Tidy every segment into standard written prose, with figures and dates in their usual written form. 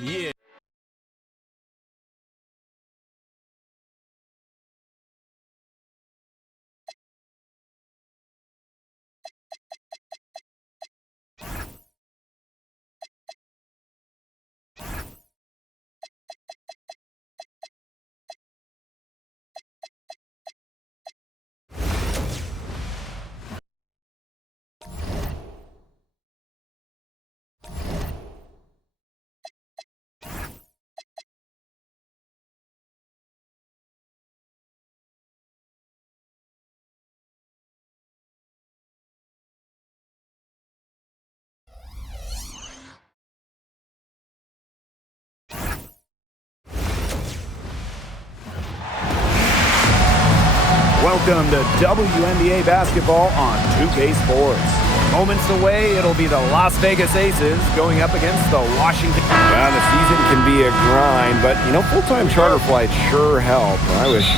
Yeah. Welcome to WNBA basketball on 2K Sports. Moments away, it'll be the Las Vegas Aces going up against the Washington. Well, the season can be a grind, but, you know, full-time charter flights sure help. I wish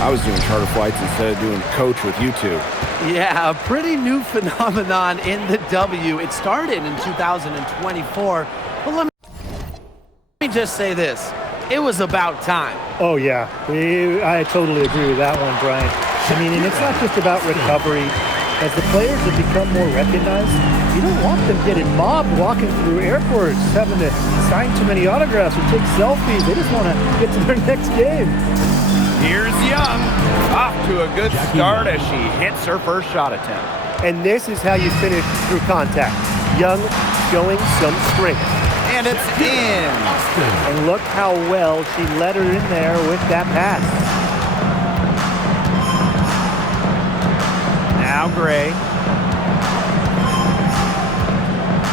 I was doing charter flights instead of doing coach with you two. Yeah, a pretty new phenomenon in the W. It started in 2024, but let me just say this. It was about time. Oh, yeah. I totally agree with that one, Brian. I mean, and it's not just about recovery. As the players have become more recognized, you don't want them getting mobbed walking through airports, having to sign too many autographs or take selfies. They just want to get to their next game. Here's Young, off to a good start as she hits her first shot attempt. And this is how you finish through contact. Young showing some strength. And it's in. And look how well she let her in there with that pass. Now Gray.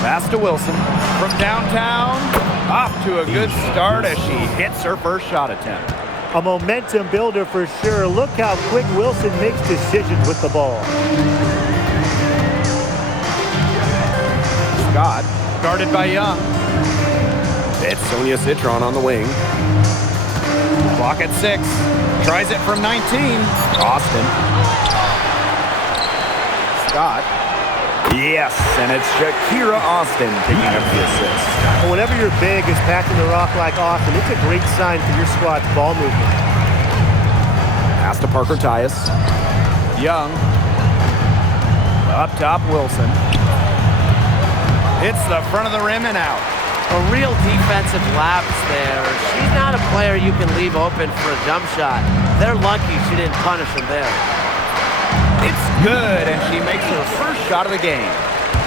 Pass to Wilson. From downtown, off to a good start as she hits her first shot attempt. A momentum builder for sure. Look how quick Wilson makes decisions with the ball. Scott, guarded by Young. It's Sonia Citron on the wing. Clock at 6. Tries it from 19. Austin. Scott. Yes, and it's Shakira Austin picking up the assist. And whenever you're big as passing the rock like Austin, it's a great sign for your squad's ball movement. Pass to Parker Tyus. Young. Up top, Wilson. Hits the front of the rim and out. A real defensive lapse there. She's not a player you can leave open for a jump shot. They're lucky she didn't punish him there. It's good, and she makes her first shot of the game.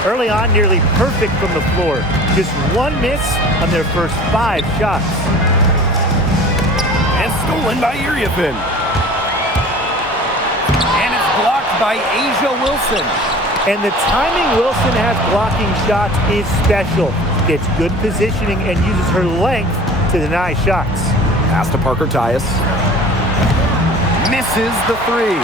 Early on, nearly perfect from the floor. Just one miss on their first 5 shots. And stolen by Iriafin. And it's blocked by Asia Wilson. And the timing Wilson has blocking shots is special. Gets good positioning and uses her length to deny shots. Pass to Parker Tyus. Misses the 3.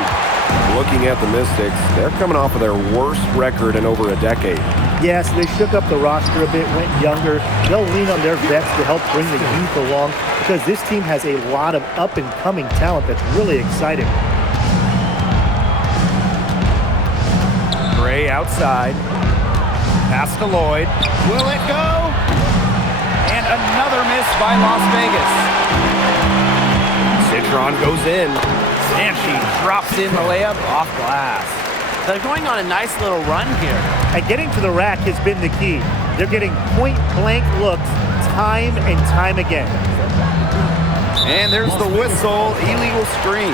Looking at the Mystics, they're coming off of their worst record in over a decade. Yes, they shook up the roster a bit, went younger. They'll lean on their vets to help bring the youth along because this team has a lot of up-and-coming talent that's really exciting. Gray outside. Pass to Lloyd. Will it go? And another miss by Las Vegas. Citron goes in. And she drops in the layup off glass. They're going on a nice little run here. And getting to the rack has been the key. They're getting point-blank looks time and time again. And there's the whistle, illegal screen.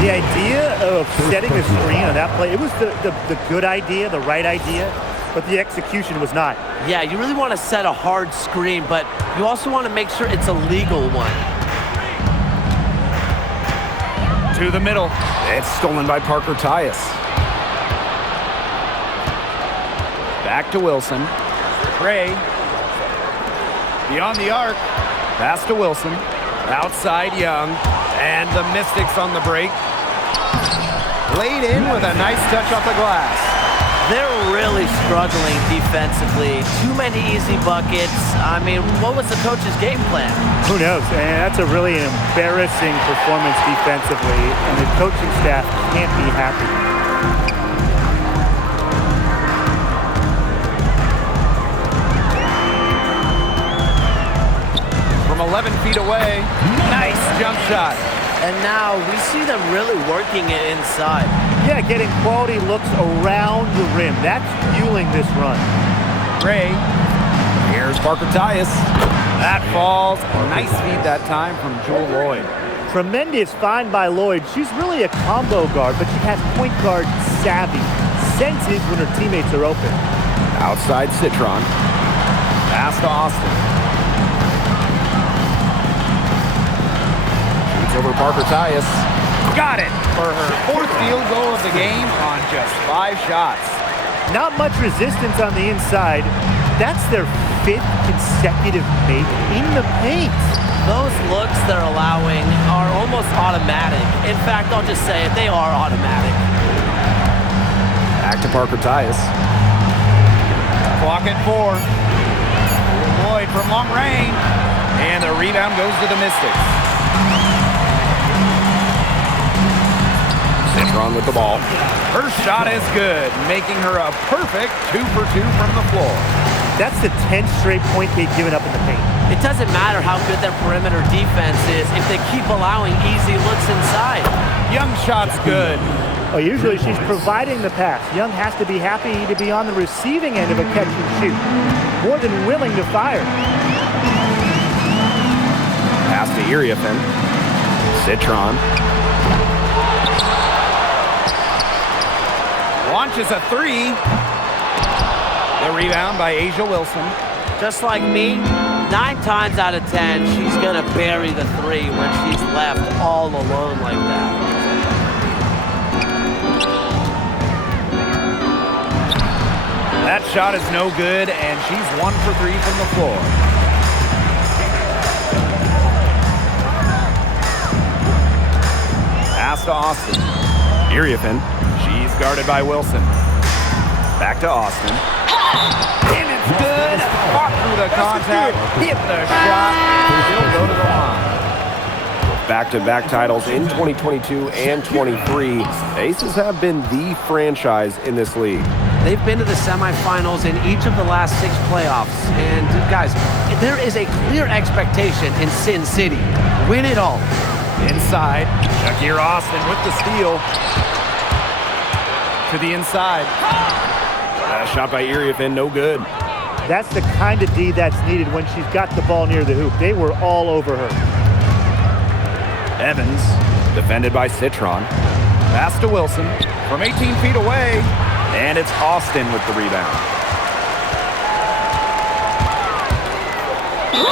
The idea of setting a screen on that play, it was the good idea, the right idea, but the execution was not. Yeah, you really want to set a hard screen, but you also want to make sure it's a legal one. To the middle. It's stolen by Parker Tyus. Back to Wilson. Gray. Beyond the arc. Pass to Wilson. Outside Young. And the Mystics on the break. Laid in with a nice touch off the glass. They're really struggling defensively. Too many easy buckets. I mean, what was the coach's game plan? Who knows? And that's a really embarrassing performance defensively, and the coaching staff can't be happy. 11 feet away. Nice jump shot. And now we see them really working it inside. Yeah, getting quality looks around the rim. That's fueling this run. Gray. Here's Parker Tyus. That falls. Nice feed that time from Jewell Loyd. Tremendous find by Loyd. She's really a combo guard, but she has point guard savvy. Senses when her teammates are open. Outside Citron. Pass to Austin. Shoots over Parker Tyus. Got it for her 4th field goal of the game on just 5 shots. Not much resistance on the inside. That's their 5th consecutive make in the paint. Those looks they're allowing are almost automatic. In fact, I'll just say it, they are automatic. Back to Parker Tyus. Clock at 4. Loyd from long range. And the rebound goes to the Mystics. Citron with the ball. Her shot is good, making her a perfect 2 for 2 from the floor. That's the 10th straight point they've given up in the paint. It doesn't matter how good their perimeter defense is if they keep allowing easy looks inside. Young shot's good. Oh, usually she's providing the pass. Young has to be happy to be on the receiving end of a catch and shoot. More than willing to fire. Pass to Iriafen. Citron. Launches a 3. The rebound by A'ja Wilson. Just like me, 9 times out of 10, she's going to bury the 3 when she's left all alone like that. That shot is no good, and she's 1 for 3 from the floor. Pass to Austin. Iriafen. She's guarded by Wilson. Back to Austin. And it's good. Fought through the contact. Hit the shot. She'll go to the line. Back-to-back titles in 2022 and 23. The Aces have been the franchise in this league. They've been to the semifinals in each of the last 6 playoffs. And guys, there is a clear expectation in Sin City. Win it all. Inside. Shakira Austin with the steal. To the inside. Shot by Iriafen, no good. That's the kind of D that's needed when she's got the ball near the hoop. They were all over her. Evans, defended by Citron. Pass to Wilson from 18 feet away. And it's Austin with the rebound.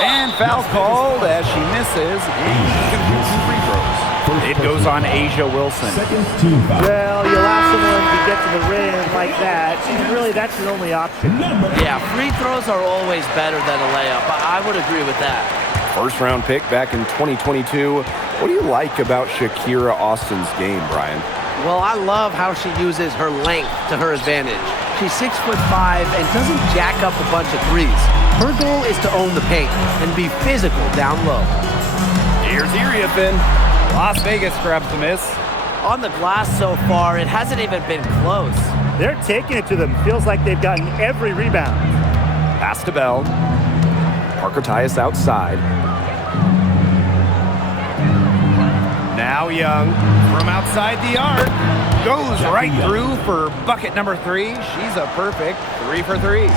And foul called as she misses. And she can shoot 2 free throws. It goes on A'ja Wilson. Well, you allow someone to get to the rim like that, and really that's your only option. Yeah, free throws are always better than a layup. I would agree with that. First round pick back in 2022. What do you like about Shakira Austin's game, Brian? Well, I love how she uses her length to her advantage. She's 6'5" and doesn't jack up a bunch of threes. Her goal is to own the paint and be physical down low. Here's Iriafen. Las Vegas grabs the miss. On the glass so far, it hasn't even been close. They're taking it to them. Feels like they've gotten every rebound. Pass to Bell. Parker Tyus outside. Now Young from outside the arc. Goes right through for bucket number 3. She's a perfect 3 for 3.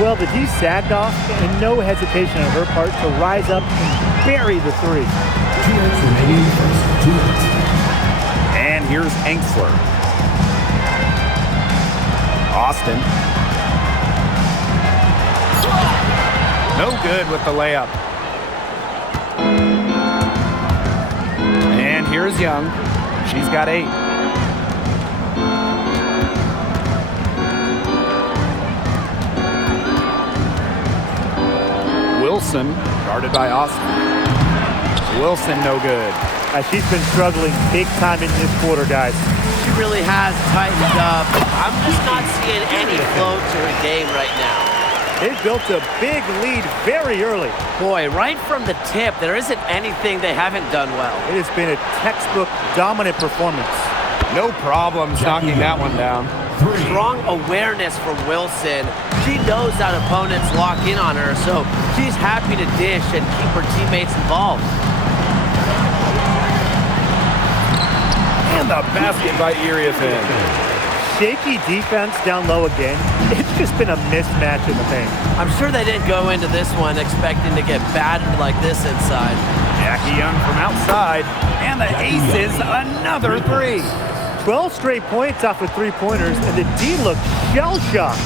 Well, the D sagged off, and no hesitation on her part to rise up and bury the 3. 2 minutes remaining in the first. 2 minutes. And here's Enksler. Austin. No good with the layup. And here's Young. She's got 8. Wilson, guarded by Austin. Wilson, no good. She's been struggling big time in this quarter, guys. She really has tightened up. I'm just not seeing any flow to her game right now. They've built a big lead very early. Boy, right from the tip, there isn't anything they haven't done well. It has been a textbook dominant performance. No problems knocking that one down. 3. Strong awareness from Wilson. She knows that opponents lock in on her, so she's happy to dish and keep her teammates involved. And the basket by Iriafen. Shaky defense down low again. It's just been a mismatch in the paint. I'm sure they didn't go into this one expecting to get battered like this inside. Jackie Young from outside. And the aces, another 3. 12 straight points off of three-pointers, and the D looked shell-shocked.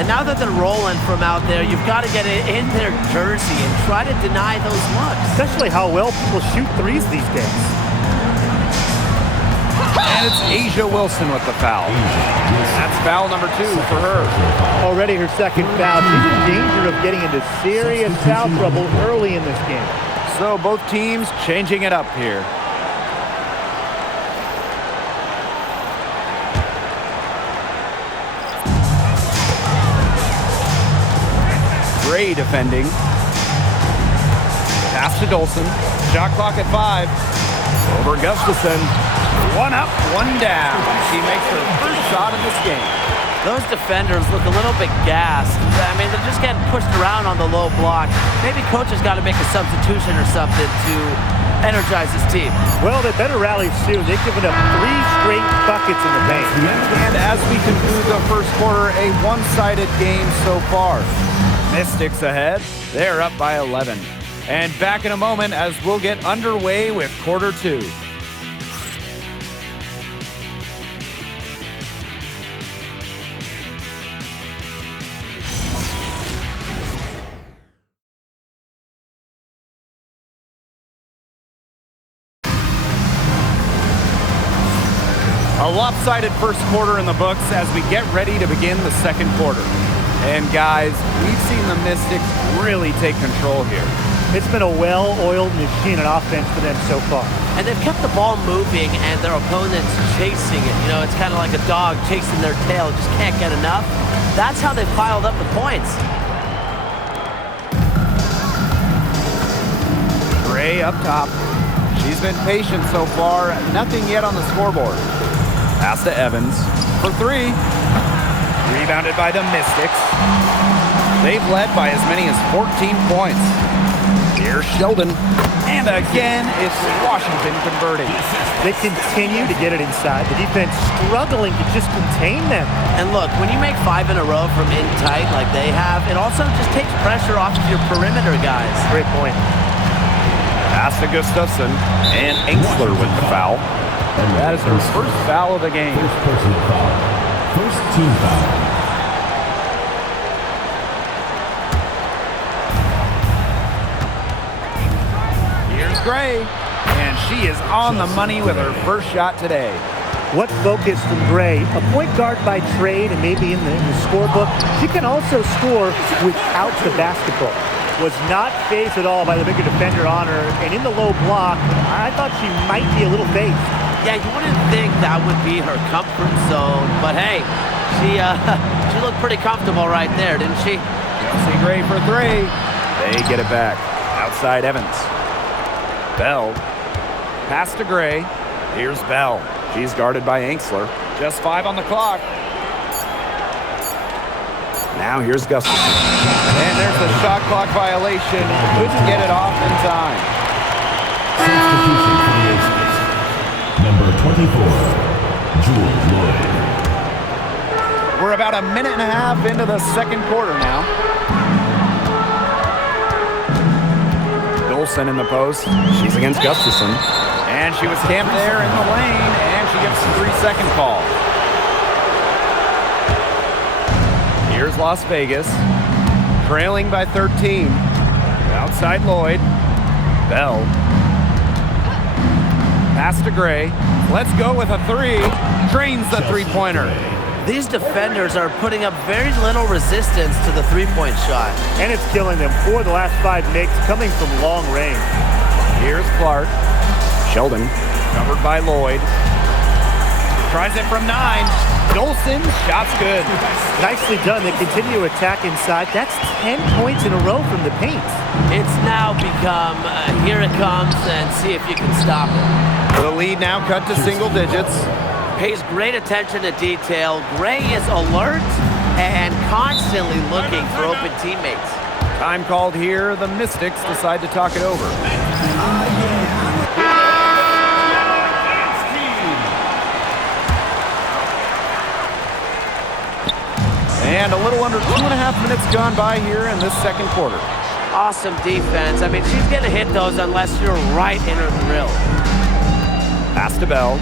And now that they're rolling from out there, you've got to get it in their jersey and try to deny those looks. Especially how well people shoot threes these days. And it's Asia Wilson with the foul. That's foul number 2 for her. Already her second foul. She's in danger of getting into serious foul trouble early in this game. So both teams changing it up here. Gray defending. Pass to Dolson. Shot clock at 5. Over Gustafson. 1 up, 1 down. She makes her first shot in this game. Those defenders look a little bit gassed. I mean, they're just getting pushed around on the low block. Maybe coach has got to make a substitution or something to energize his team. Well, they better rally soon. They've given up 3 straight buckets in the paint. And as we conclude the first quarter, a one-sided game so far. Mystics ahead. They're up by 11. And back in a moment as we'll get underway with quarter 2. A lopsided first quarter in the books as we get ready to begin the second quarter. And guys, we've seen the Mystics really take control here. It's been a well-oiled machine on offense for them so far. And they've kept the ball moving and their opponents chasing it. You know, it's kind of like a dog chasing their tail, just can't get enough. That's how they've piled up the points. Gray up top. She's been patient so far. Nothing yet on the scoreboard. Pass to Evans for 3. Rebounded by the Mystics. They've led by as many as 14 points. Here's Sheldon. And again, it's Washington converting. They continue to get it inside. The defense struggling to just contain them. And look, when you make 5 in a row from in tight like they have, it also just takes pressure off of your perimeter guys. Great point. Pass to Gustafson. And Ainsley with the foul. That is her first foul of the game. First personal foul. First team foul. Here's Gray. And she is on the money with her first shot today. What focus from Gray, a point guard by trade and maybe in the scorebook. She can also score without the basketball. Was not fazed at all by the bigger defender on her. And in the low block, I thought she might be a little fazed. Yeah, you wouldn't think that would be her comfort zone, but hey, she looked pretty comfortable right there, didn't she? Chelsea Gray for 3. They get it back. Outside Evans. Bell. Pass to Gray. Here's Bell. She's guarded by Ainsley. Just 5 on the clock. Now here's Gustafson. And there's the shot clock violation. Couldn't get it off in time. Substitution for the Aces. Number 24, Jewel Lloyd. We're about a minute and a half into the second quarter now. Dolson in the post. She's against Gustafson. And she was camped there in the lane, and she gets a 3-second call. Here's Las Vegas, trailing by 13. Outside Lloyd. Bell. Pass to Gray. Let's go with a 3. Drains the three-pointer. These defenders are putting up very little resistance to the three-point shot. And it's killing them. 4 of the last 5 makes coming from long range. Here's Clark. Sheldon, covered by Lloyd. Tries it from 9. Dolson, shot's good. Nicely done. They continue to attack inside. That's 10 points in a row from the paint. It's now become, here it comes, and see if you can stop it. The lead now cut to single digits. Pays great attention to detail. Gray is alert and constantly looking for open teammates. Time called here. The Mystics decide to talk it over. And a little under 2.5 minutes gone by here in this second quarter. Awesome defense. I mean, she's going to hit those unless you're right in her grill. Pass to Bell.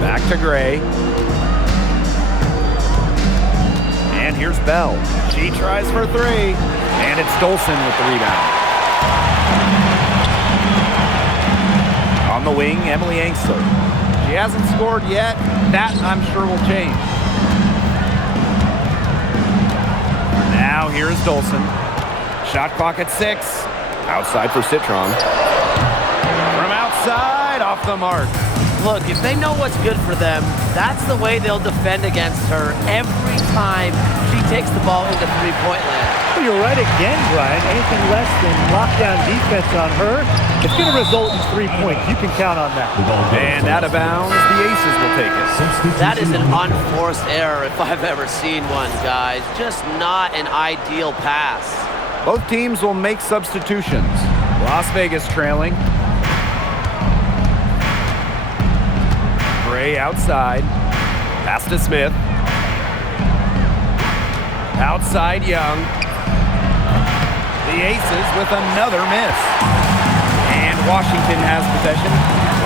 Back to Gray. And here's Bell. She tries for three. And it's Dolson with the rebound. On the wing, Emily Angsler. She hasn't scored yet. That, I'm sure, will change. Now here's Dolson. Shot clock at 6. Outside for Citron. From outside, off the mark. Look, if they know what's good for them, that's the way they'll defend against her every time she takes the ball into three-point land. Well, you're right again, Brian. Anything less than lockdown defense on her, it's going to result in 3 points. You can count on that. And out of bounds, the Aces will take it. That is an unforced error if I've ever seen one, guys. Just not an ideal pass. Both teams will make substitutions. Las Vegas trailing. Gray outside. Pass to Smith. Outside Young. The Aces with another miss. And Washington has possession.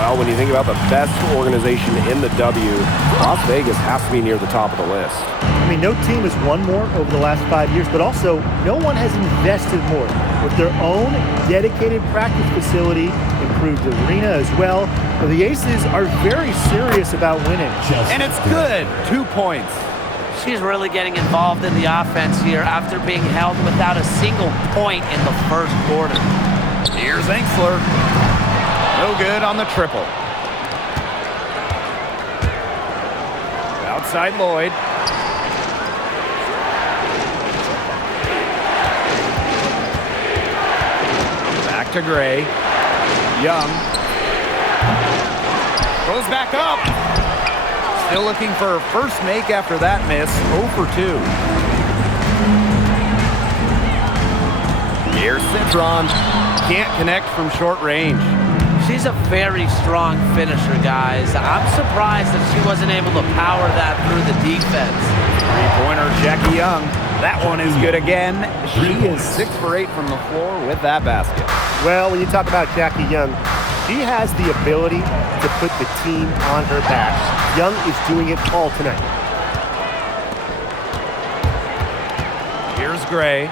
Well, when you think about the best organization in the W, Las Vegas has to be near the top of the list. I mean, no team has won more over the last 5 years, but also no one has invested more with their own dedicated practice facility, improved arena as well. So the Aces are very serious about winning. And it's good. 2 points. She's really getting involved in the offense here after being held without a single point in the first quarter. Here's Angsler. No good on the triple. Outside Lloyd. Back to Gray. Young. Goes back up. Still looking for her first make after that miss. 0 for 2. Here's Citron. Can't connect from short range. She's a very strong finisher, guys. I'm surprised that she wasn't able to power that through the defense. Three-pointer, Jackie Young. That one is good again. She is 6 for 8 from the floor with that basket. Well, when you talk about Jackie Young, she has the ability to put the team on her back. Young is doing it all tonight. Here's Gray.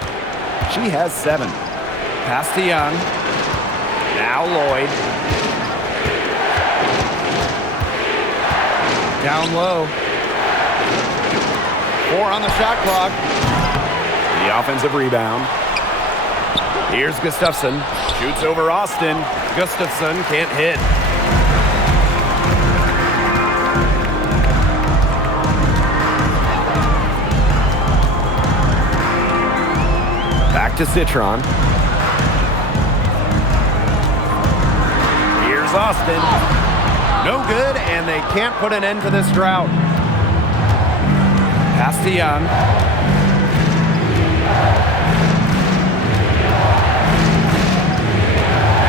She has 7. Pass to Young. Now Lloyd. Down low. 4 on the shot clock. The offensive rebound. Here's Gustafson. Shoots over Austin. Gustafson can't hit. Back to Citron. Here's Austin. No good, and they can't put an end to this drought. Pass to Young.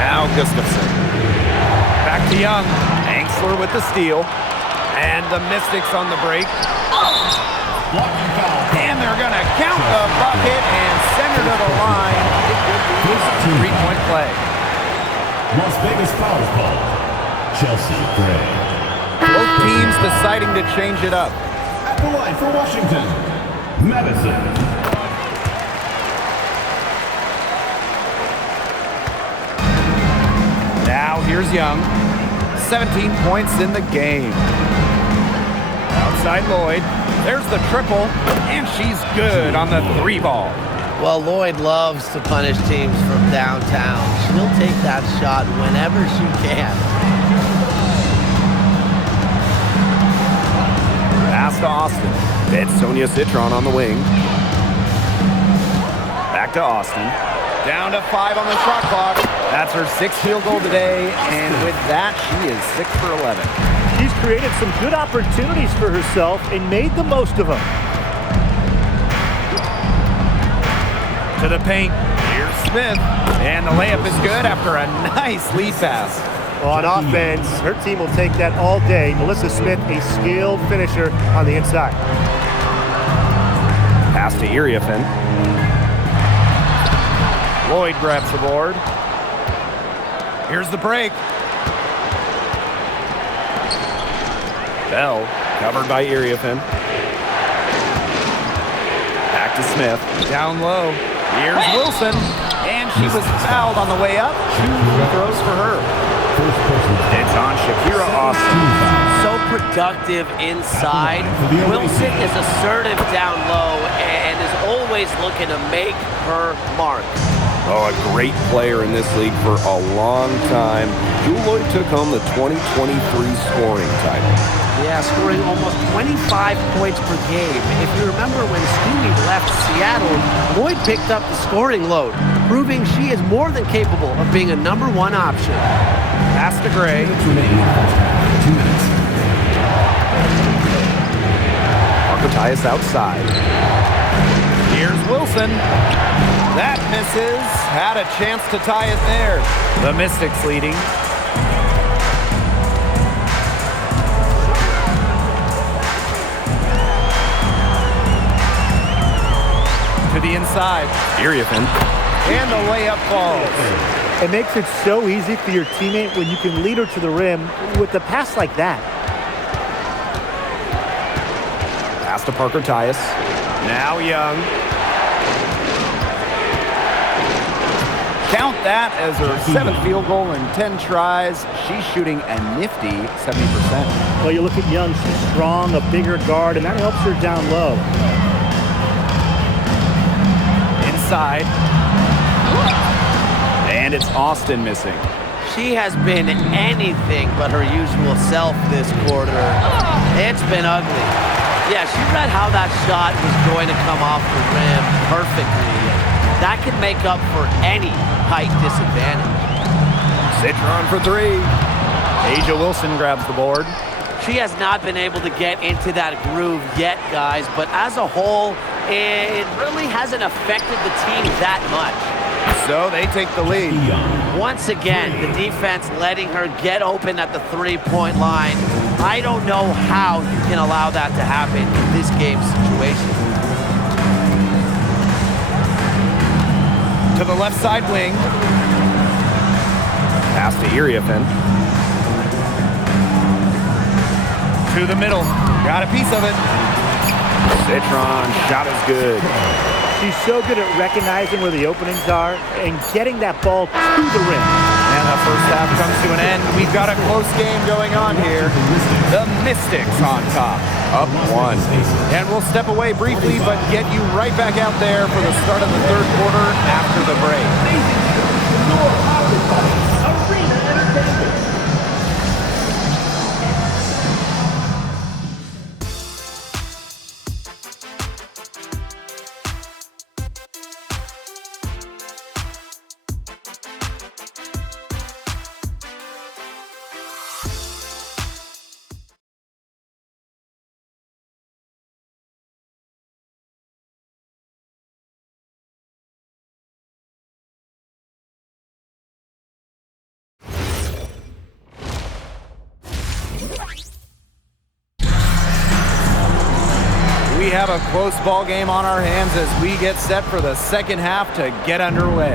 Now Gustafson. Back to Young. Angsler with the steal. And the Mystics on the break. And they're going to count the bucket and send her to the line. It could be a 3-point play. Las Vegas fouls ball. Chelsea Gray. Both teams deciding to change it up. At the line for Washington, Madison. Now here's Young. 17 points in the game. Outside Lloyd. There's the triple, and she's good on the 3 ball. Well, Lloyd loves to punish teams from downtown. She'll take that shot whenever she can. Pass to Austin. It's Sonia Citron on the wing. Back to Austin. Down to 5 on the shot clock. That's her 6th field goal today, and with that, she is 6 for 11. She's created some good opportunities for herself and made the most of them. To the paint, here's Smith, and the layup is good after a nice lead pass. Well, on offense, her team will take that all day. Melissa Smith, a skilled finisher on the inside. Pass to Iriafen. Lloyd grabs the board. Here's the break. Bell, covered by Iriafen. Back to Smith. Down low. Here's Wilson. And she was fouled on the way up. 2 free throws for her. It's on Shakira Austin. So productive inside. Wilson is assertive down low and is always looking to make her mark. Oh, a great player in this league for a long time. Jewel Lloyd took home the 2023 scoring title. Yeah, scoring almost 25 points per game. If you remember when Stewie left Seattle, Lloyd picked up the scoring load, proving she is more than capable of being a #1 option. Pass to Gray. 2 minutes. Arcotias outside. Here's Wilson. That misses. Had a chance to tie it there. The Mystics leading. To the inside. Iriafen. And the layup falls. It makes it so easy for your teammate when you can lead her to the rim with a pass like that. Pass to Parker Tyus. Now Young. Count that as her 7th field goal in 10 tries. She's shooting a nifty 70%. Well, you look at Young, she's strong, a bigger guard, and that helps her down low. Inside. And it's Austin missing. She has been anything but her usual self this quarter. It's been ugly. Yeah, she read how that shot was going to come off the rim perfectly. That could make up for any height disadvantage. Citron for 3. Asia Wilson grabs the board. She has not been able to get into that groove yet, guys, but as a whole, it really hasn't affected the team that much. So they take the lead. Once again, the defense letting her get open at the three-point line. I don't know how you can allow that to happen in this game situation. To the left side wing. Pass to Iriafen. To the middle. Got a piece of it. Citron, shot is good. She's so good at recognizing where the openings are and getting that ball to the rim. And the first half comes to an end. We've got a close game going on here. The Mystics on top, up 1. And we'll step away briefly, but get you right back out there for the start of the 3rd quarter after the break. We have a close ball game on our hands as we get set for the second half to get underway.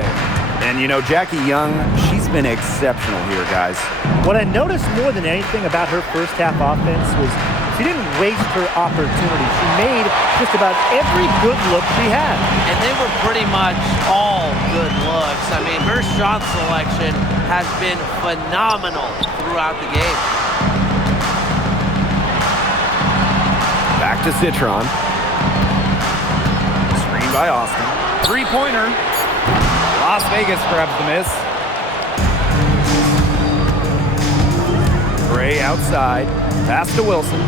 And you know, Jackie Young, she's been exceptional here, guys. What I noticed more than anything about her first half offense was she didn't waste her opportunity. She made just about every good look she had. And they were pretty much all good looks. I mean, her shot selection has been phenomenal throughout the game. Back to Citron. Screen by Austin. Three-pointer. Las Vegas grabs the miss. Gray outside. Pass to Wilson.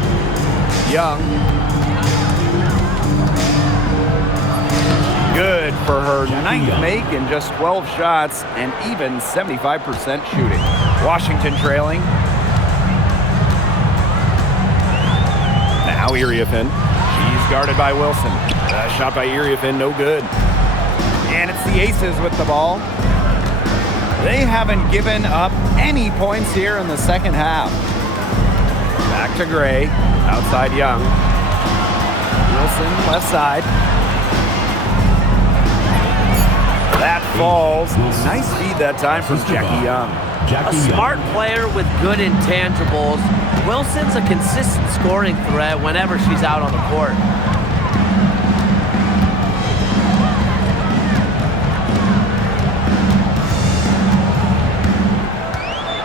Young. Good for her ninth make in just 12 shots and even 75% shooting. Washington trailing. Now Iriefin. She's guarded by Wilson. Shot by Iriefin, no good. And it's the Aces with the ball. They haven't given up any points here in the second half. Back to Gray. Outside Young. Wilson, left side. That falls. Nice feed that time from Jackie Young. A smart player with good intangibles. Wilson's a consistent scoring threat whenever she's out on the court.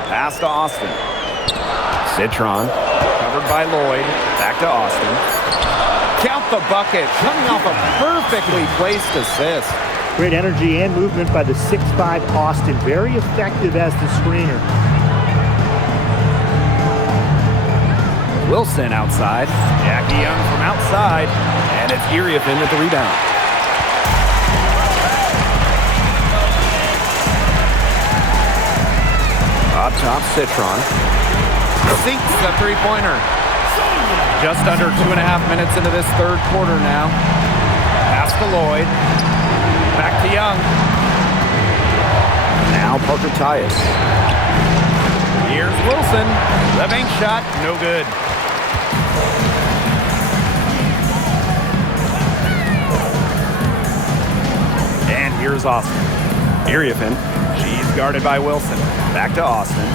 Pass to Austin. Citron, covered by Lloyd. Back to Austin. Count the bucket, coming off a perfectly placed assist. Great energy and movement by the 6'5" Austin. Very effective as the screener. Wilson outside. Jackie Young from outside. And it's Iriefin with the rebound. Up top, Citron. Sinks the three-pointer. Just under 2.5 minutes into this third quarter now. Pass to Lloyd. Back to Young. Now Parker Tyus. Here's Wilson. The bank shot, no good. And here's Austin. Iriefin. She's guarded by Wilson. Back to Austin.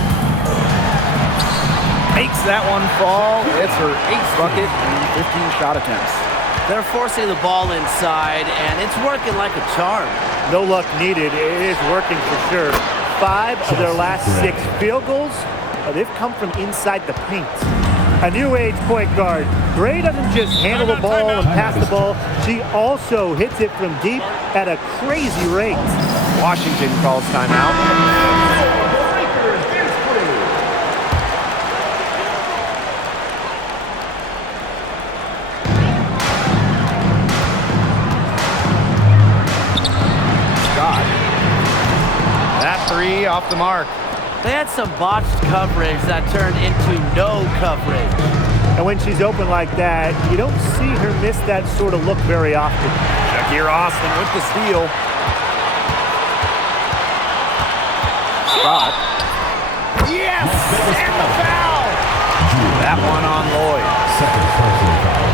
Makes that one fall. It's her 8th bucket in 15 shot attempts. They're forcing the ball inside, and it's working like a charm. No luck needed. It is working for sure. 5 of their last 6 field goals, they've come from inside the paint. A new age point guard. Gray doesn't just handle the ball and pass the ball. She also hits it from deep at a crazy rate. Washington calls timeout. Three off the mark. They had some botched coverage that turned into no coverage. And when she's open like that, you don't see her miss that sort of look very often. Shakira Austin with the steal. Scott. Yes! And the foul! That one on Lloyd. Second personal foul.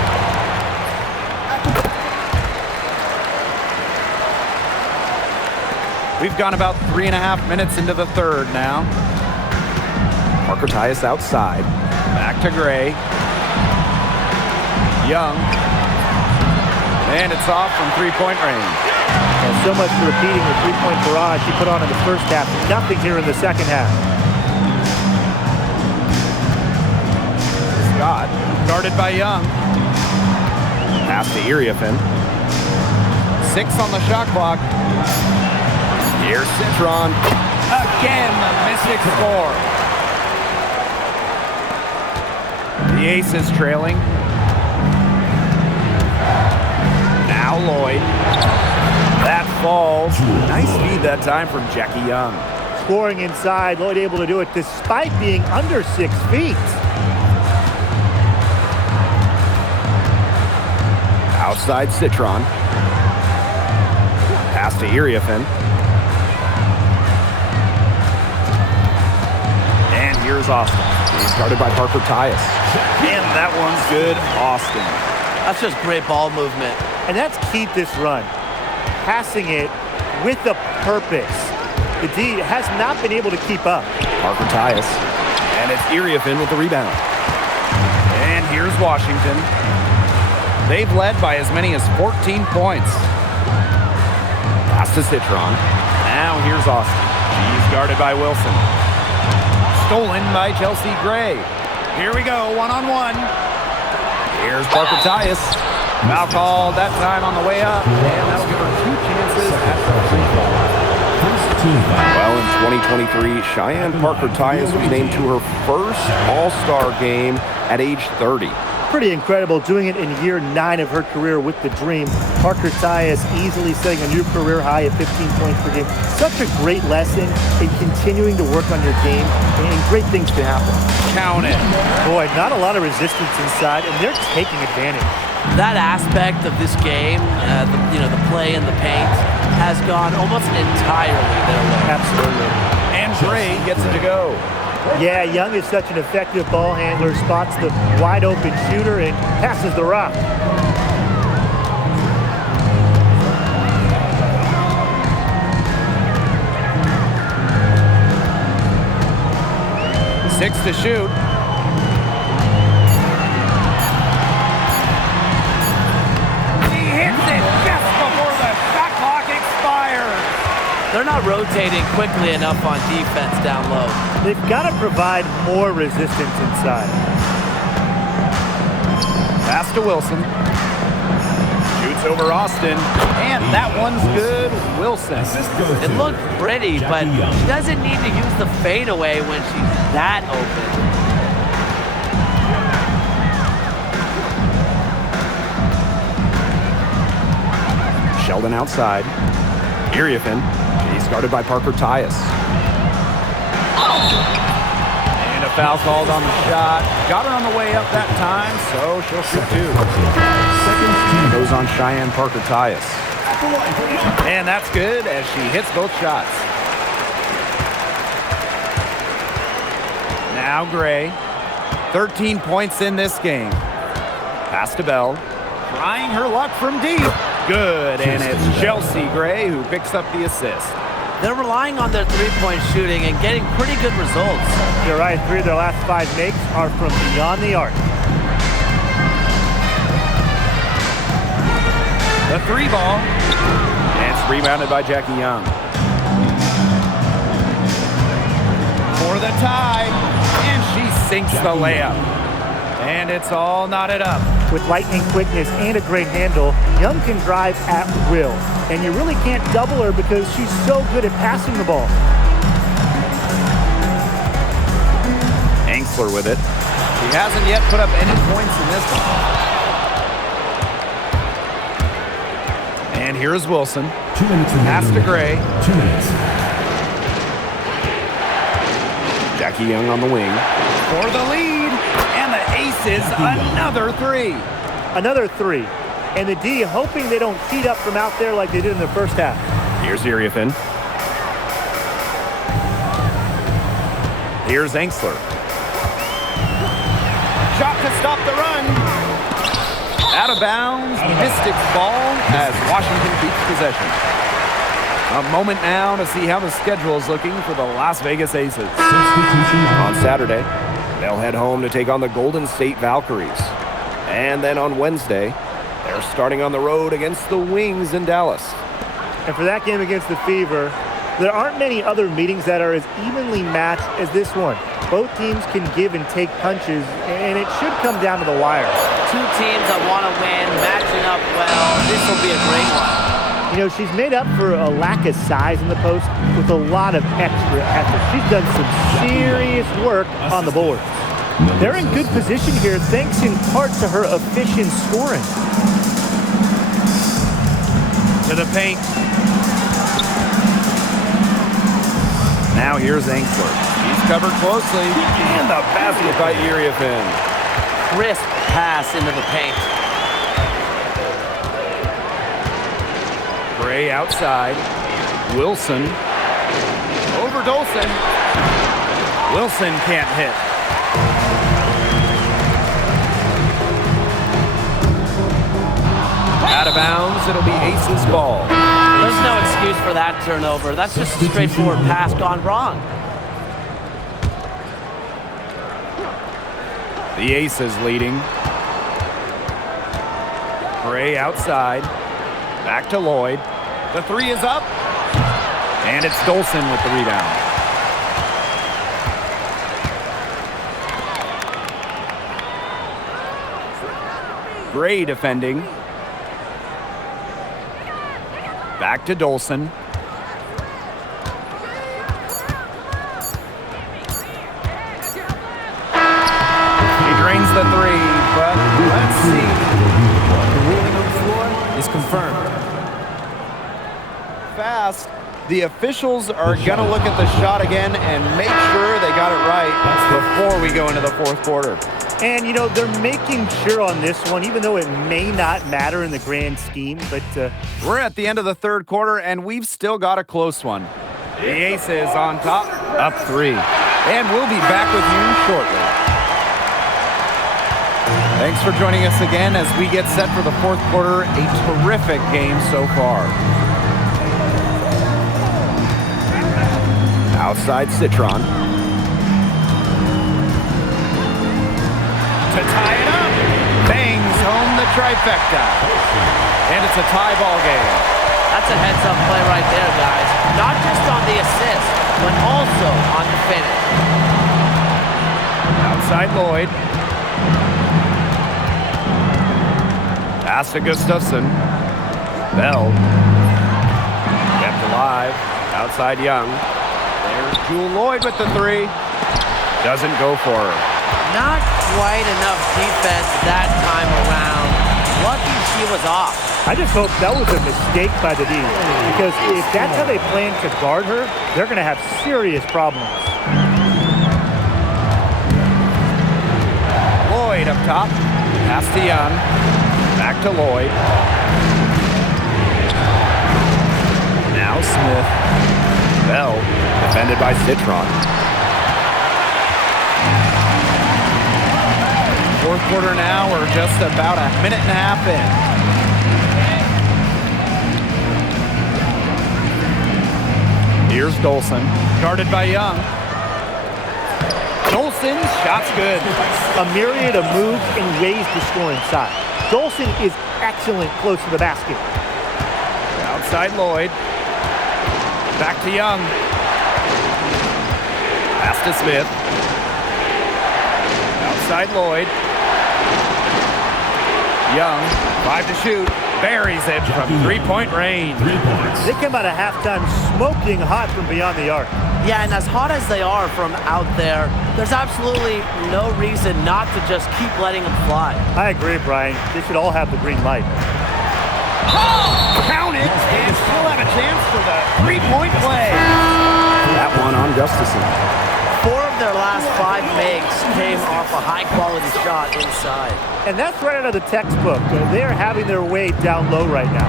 We've gone about 3.5 minutes into the third now. Parker Tyus outside. Back to Gray. Young. And it's off from three-point range. And so much for repeating the three-point barrage she put on in the first half. Nothing here in the second half. Scott, guarded by Young. Pass to Iriefin. 6 on the shot clock. Here's Citron. Again, the Mystics score. The Aces trailing. Now Lloyd. That falls. Nice feed that time from Jackie Young. Scoring inside, Lloyd able to do it despite being under 6 feet. Outside Citron. Pass to Iriefin. And here's Austin. He's guarded by Parker Tyus. And that one's good, Austin. That's just great ball movement. And that's keyed this run. Passing it with a purpose. The D has not been able to keep up. Parker Tyus. And it's Iriefin with the rebound. And here's Washington. They've led by as many as 14 points. Pass to Citron. Now here's Austin. She's guarded by Wilson. Stolen by Chelsea Gray. Here we go, one-on-one. Here's Parker Tyus. Foul called that time on the way up. And that'll give her 2 chances at the free throw. Well, in 2023, Cheyenne Parker Tyus was named to her first All-Star game at age 30. Pretty incredible, doing it in year 9 of her career with the Dream. Parker Tyus easily setting a new career high of 15 points per game. Such a great lesson in continuing to work on your game, and great things can happen. Count it. Boy, not a lot of resistance inside, and they're taking advantage. That aspect of this game, the play in the paint, has gone almost entirely their way. Absolutely. And Gray gets it to go. Yeah, Young is such an effective ball handler, spots the wide open shooter and passes the rock. Six to shoot. He hits it just before the shot clock expires. They're not rotating quickly enough on defense down low. They've got to provide more resistance inside. Pass to Wilson. Shoots over Austin. And that one's good. Wilson. Assist goes It to looked pretty, but Jackie Young. she doesn't need to use the fadeaway when she's that open. Sheldon outside. Iriafen. He's guarded by Parker Tyus. And a foul called on the shot. Got her on the way up that time, so she'll shoot two. Goes on Cheyenne Parker Tyus. And that's good as she hits both shots. Now Gray. 13 points in this game. Pass to Bell. Trying her luck from deep. Good, and it's Chelsea Gray who picks up the assist. They're relying on their three-point shooting and getting pretty good results. You're right, 3 of their last 5 makes are from beyond the arc. The three ball. And it's rebounded by Jackie Young. For the tie. And she sinks the layup. And it's all knotted up. With lightning quickness and a great handle, Young can drive at will. And you really can't double her because she's so good at passing the ball. Angsler with it. He hasn't yet put up any points in this one. And here's Wilson. 2 minutes remaining. Pass to Gray. 2 minutes. Jackie Young on the wing. For the lead. And the aces another three. Another 3. And the D hoping they don't feed up from out there like they did in the first half. Here's Iriafen. Here's Angsler. Shot to stop the run. Out of bounds. Mystics ball as Washington keeps possession. A moment now to see how the schedule is looking for the Las Vegas Aces. Substitution On Saturday, they'll head home to take on the Golden State Valkyries. And then on Wednesday, they're starting on the road against the Wings in Dallas. And for that game against the Fever, there aren't many other meetings that are as evenly matched as this one. Both teams can give and take punches, and it should come down to the wire. Two teams that want to win, matching up well. This will be a great one. You know, she's made up for a lack of size in the post with a lot of extra effort. She's done some serious work on the board. They're in good position here thanks in part to her efficient scoring. To the paint. Now here's Angsler. He's covered closely. And the basket by Iriafen. Crisp pass into the paint. Gray outside. Wilson. Over Dolson. Wilson can't hit. Out of bounds. It'll be Aces ball. There's no excuse for that turnover. That's just a straightforward pass gone wrong. The Aces leading. Gray outside. Back to Lloyd. The three is up. And it's Dolson with the rebound. Gray defending. Back to Dolson. He drains the three. but let's see. The ruling on the floor is confirmed. Fast. The officials are going to look at the shot again and make sure they got it right before we go into the fourth quarter. And, you know, they're making sure on this one, even though it may not matter in the grand scheme, but we're at the end of the third quarter, and we've still got a close one. The Aces on top, up 3. And we'll be back with you shortly. Thanks for joining us again as we get set for the fourth quarter. A terrific game so far. Outside Citron. To tie it up. Bangs home the trifecta. And it's a tie ball game. That's a heads-up play right there, guys. Not just on the assist, but also on the finish. Outside Lloyd. Pass to Gustafson. Bell. Kept alive. Outside Young. There's Jewel Lloyd with the 3. Doesn't go for her. Not quite enough defense that time around. Lucky she was off. I just hope that was a mistake by the D, because if that's how they plan to guard her, they're going to have serious problems. Lloyd up top. Pass to Young. Back to Lloyd. Now Smith. Bell, defended by Citron. Fourth quarter now, we're just about a minute and a half in. Here's Dolson, guarded by Young. Dolson, shot's good. A myriad of moves and ways to score inside. Dolson is excellent close to the basket. Outside Lloyd. Back to Young. Pass to Smith. Outside Lloyd. Young, 5 to shoot. Buries it from three-point range. 3 points. They come out of halftime smoking hot from beyond the arc. Yeah, and as hot as they are from out there, there's absolutely no reason not to just keep letting them fly. I agree, Brian. They should all have the green light. Count it, and still have a chance for the three-point play. That one on Gustafson. 4 of their last 5 makes came off a high-quality shot inside. And that's right out of the textbook. They're having their way down low right now.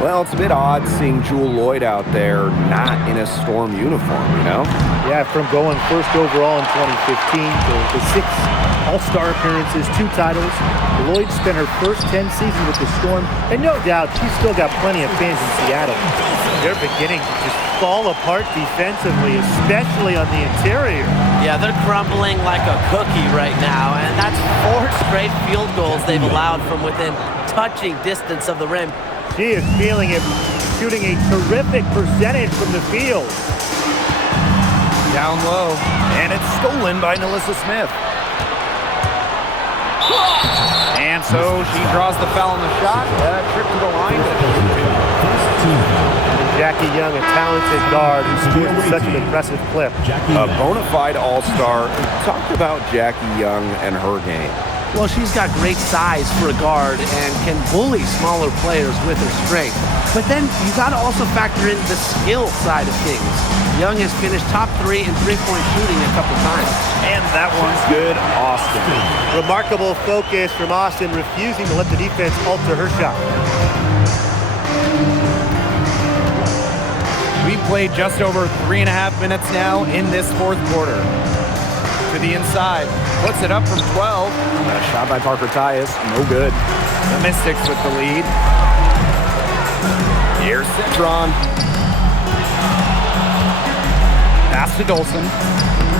Well, it's a bit odd seeing Jewel Lloyd out there not in a Storm uniform, you know? Yeah, from going first overall in 2015 to 6 All-Star appearances, 2 titles. Lloyd spent her first 10 seasons with the Storm, and no doubt she's still got plenty of fans in Seattle. They're beginning to just fall apart defensively, especially on the interior. Yeah, they're crumbling like a cookie right now, and that's 4 straight field goals they've allowed from within touching distance of the rim. She is feeling it, shooting a terrific percentage from the field. Down low, and it's stolen by Nalissa Smith. And so she draws the foul on the shot. Trip to the line. Jackie Young, a talented guard who scores at such an impressive clip. A bona fide all-star. Talk about Jackie Young and her game. Well, she's got great size for a guard and can bully smaller players with her strength. But then you got to also factor in the skill side of things. Young has finished top 3 in three-point shooting a couple times. And that one's good, Austin. Remarkable focus from Austin, refusing to let the defense alter her shot. We've played just over 3.5 minutes now in this fourth quarter. To the inside, puts it up from 12. A shot by Parker Tyus, no good. The Mystics with the lead. Here's Citron. Pass to Dolson.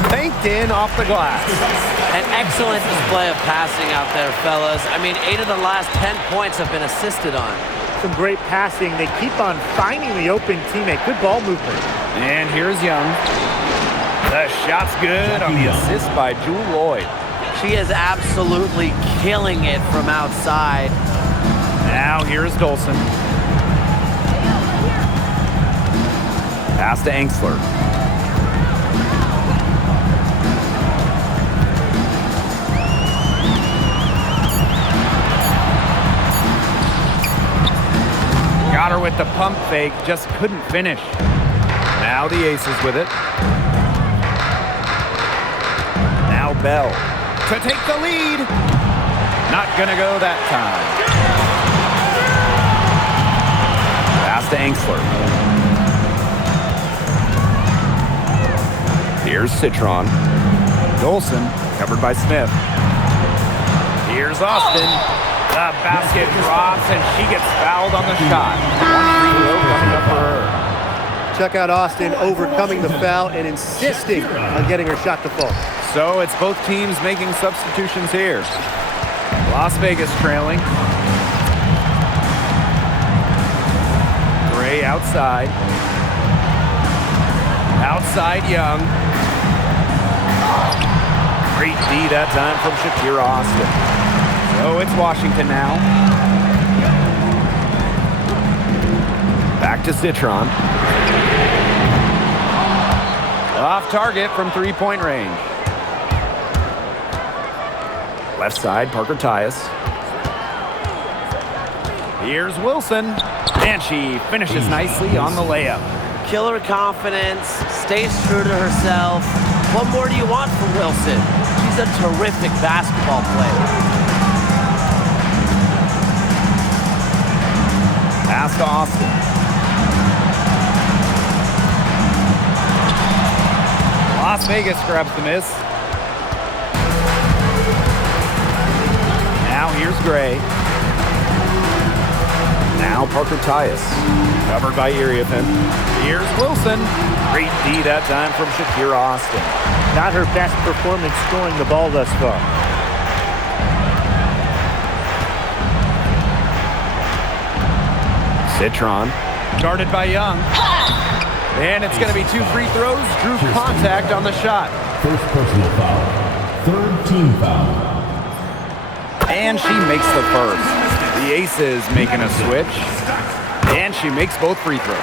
Banked in off the glass. An excellent display of passing out there, fellas. I mean, 8 of the last 10 points have been assisted on. Some great passing. They keep on finding the open teammate. Good ball movement. And here's Young. The shot's good on the assist by Jewel Lloyd. She is absolutely killing it from outside. Now here's Dolson. Pass to Angsler. Got her with the pump fake, just couldn't finish. Now the Aces with it. Now Bell to take the lead. Not gonna go that time. Pass to Angsler. Here's Citron. Dolson, covered by Smith. Here's Austin. The basket drops, and she gets fouled on the shot. 1 free throw coming up for her. Check out Austin overcoming the foul and insisting on getting her shot to fall. So it's both teams making substitutions here. Las Vegas trailing. Gray outside. Outside Young. Great D that time from Shakira Austin. So it's Washington now. Back to Citron. Off target from three-point range. Left side, Parker Tyus. Here's Wilson. And she finishes nicely on the layup. Killer confidence, stays true to herself. What more do you want from Wilson? She's a terrific basketball player. Pass to Austin. Las Vegas grabs the miss. Now here's Gray. Now Parker Tyus. Covered by Iriafen. Here's Wilson. Great D that time from Shakira Austin. Not her best performance scoring the ball thus far. Citron. Guarded by Young. And it's going to be 2 free throws. Drew contact on the shot. First personal foul. Third team foul. And she makes the first. The Aces making a switch. And she makes both free throws.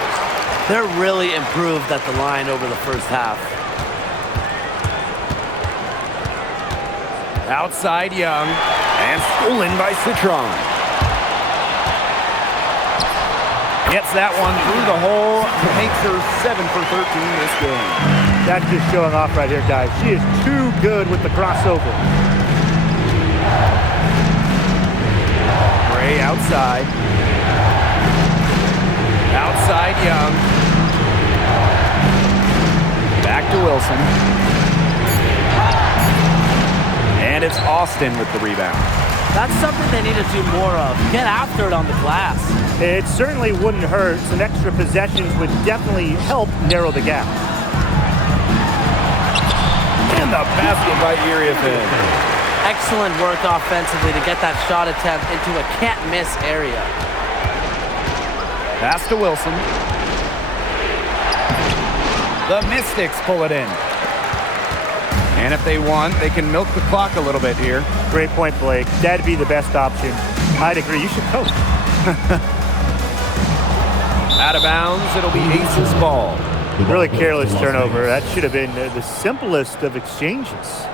They're really improved at the line over the first half. Outside Young. And stolen by Citron. Gets that one through the hole. Makes her 7 for 13 this game. That's just showing off right here, guys. She is too good with the crossover. Gray outside. Outside Young. Back to Wilson. And it's Austin with the rebound. That's something they need to do more of. Get after it on the glass. It certainly wouldn't hurt. Some extra possessions would definitely help narrow the gap. And the basket by Iriafen. Excellent work offensively to get that shot attempt into a can't-miss area. Pass to Wilson. The Mystics pull it in. And if they want, they can milk the clock a little bit here. Great point, Blake. That'd be the best option. I'd agree. You should coach. Out of bounds, it'll be Aces ball. Really careless turnover. That should have been the simplest of exchanges.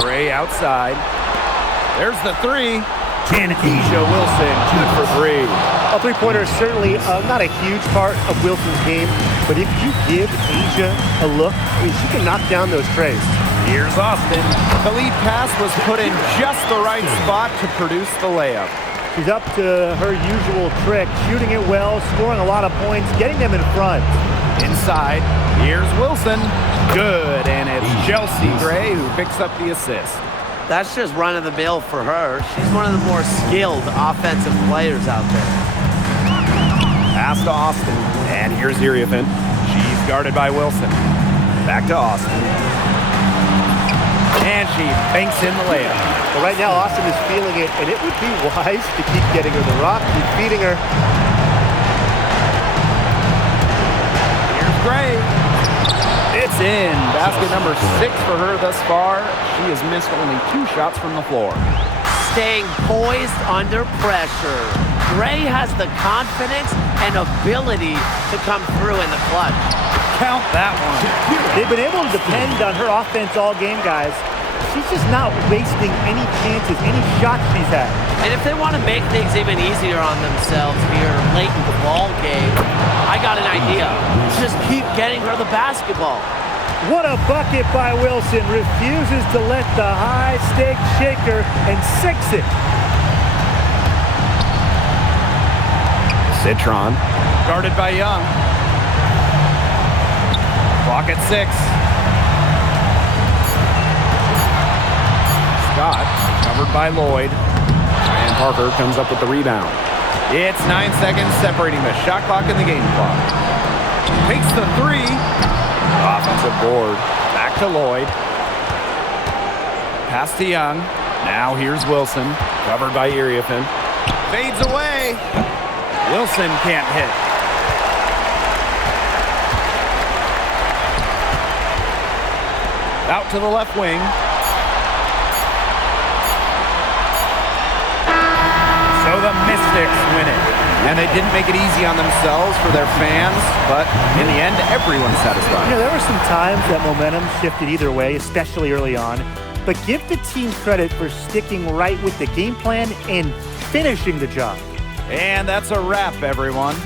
Gray outside. There's the three. And Asia Wilson, good for 3. A three-pointer is certainly not a huge part of Wilson's game, but if you give Asia a look, I mean, she can knock down those trays. Here's Austin. The lead pass was put in just the right spot to produce the layup. She's up to her usual trick, shooting it well, scoring a lot of points, getting them in front. Inside, here's Wilson. Good, and it's Chelsea Gray who picks up the assist. That's just run-of-the-mill for her. She's one of the more skilled offensive players out there. Pass to Austin, and here's Iriafen. She's guarded by Wilson. Back to Austin. And she banks in the layup. Well, right now, Austin is feeling it, and it would be wise to keep getting her the rock, keep feeding her. Here's Gray. It's in. Basket number 6 for her thus far. She has missed only 2 shots from the floor. Staying poised under pressure. Gray has the confidence and ability to come through in the clutch. Count that one. They've been able to depend on her offense all game, guys. she's just not wasting any chances, any shots she's had. And if they want to make things even easier on themselves here late in the ball game, I got an idea. Just keep getting her the basketball. What a bucket by Wilson. Refuses to let the high-stake shaker and sinks it. Citron, guarded by Young. Clock at 6. Scott, covered by Lloyd. Ryan Parker comes up with the rebound. It's 9 seconds separating the shot clock and the game clock. Takes the 3. Offensive board. Back to Lloyd. Pass to Young. Now here's Wilson, covered by Iriefin. Fades away. Wilson can't hit. Out to the left wing. So the Mystics win it. And they didn't make it easy on themselves for their fans, but in the end, everyone's satisfied. You know, there were some times that momentum shifted either way, especially early on. But give the team credit for sticking right with the game plan and finishing the job. And that's a wrap, everyone.